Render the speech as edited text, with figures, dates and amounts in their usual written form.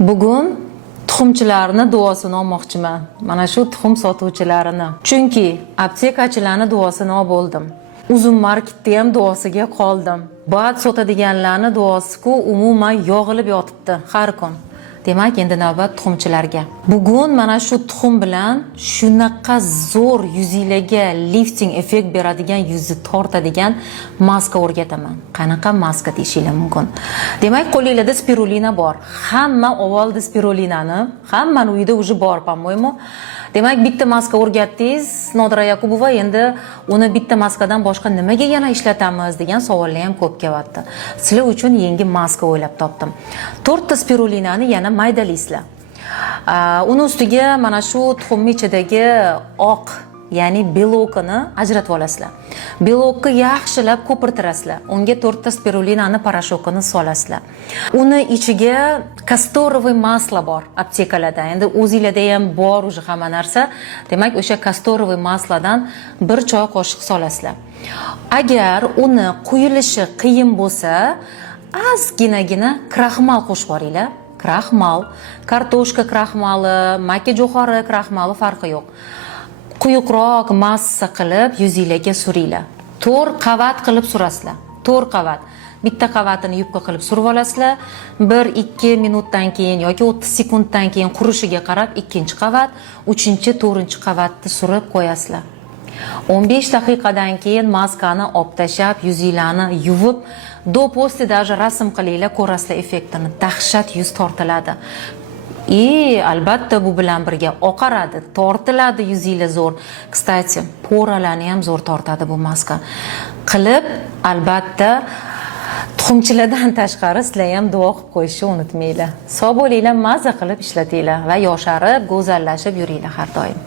Bugun tuxumchilarni duosini olmoqchiman. Mana shu tuxum sotuvchilarini. Chunki aptekachilarni duosini oldim. Uzun marketda ham duosiga qoldim. Ba'd sotadiganlarni duosiku umuman yog'ilib yotibdi har kun. Demak, endi navbat tuxumchilarga. Bugun mana shu tuxum bilan shunaqa zo'r yuzingizga lifting effekt beradigan, yuzni tortadigan maska o'rgataman. Qanaqa maska deyishinglar mumkin. Demak, qo'lingizda spirulina bor. Hamma oldi spirulinani, hammaning uyida уже bor, по-моему. Demak, bitta maska o'rgatdingiz, Nodira Yakubova, endi uni bitta maskadan boshqa nimaga yana ishlatamiz degan savollar ham ko'p kelyapti. Sizlar uchun yangi maska o'ylab topdim. 4 ta spirulinani yana maydalaysizlar. Uni ustiga mana shu tuxumning ichidagi oq, ya'ni belokini ajratib olasizlar. Belokni yaxshilab ko'pirtirasizlar. Unga 4 ta spirulinani parashokini solasizlar. Uni ichiga kastorovый maslo bor aptekalarda. Endi o'zingizda ham bor уже hamma narsa. Demak, o'sha kastorovый maslodan 1 choy qoshiq solasizlar. Agar uni quyilishi qiyin bo'lsa, ozginagina kraxmal qo'shib yuboringlar. Kraxmal, kartoshka kraxmali, makka jo'xori kraxmali farqi yo'q. Quyuqroq massa qilib yuzingizga suringlar. 4 qavat qilib surasizlar. 4 qavat. Bitta qavatini yubka qilib surib olasizlar. 1-2 minutdan keyin yoki 30 sekunddan keyin qurishiga qarab ikkinchi qavat, 3-4 qavatni surib qo'yasizlar. 15 daqiqadan keyin maskani olib tashlab, yuzinglarni yuvib, do после даже rasm qilinglar, ko'rasizlar effektini. Dahshat yuz tortiladi. Albatta bu bilan birga oqaradi, tortiladi yuzingiz zo'r. Kstati, poralarni ham zo'r tortadi bu maska. Qilib, albatta tuxumchilardan tashqari sizlar ham duo qilib qo'yishni unutmanglar. Sog' bo'linglar, maza qilib ishlatinglar va yosharib, go'zallashib yuringlar har doim.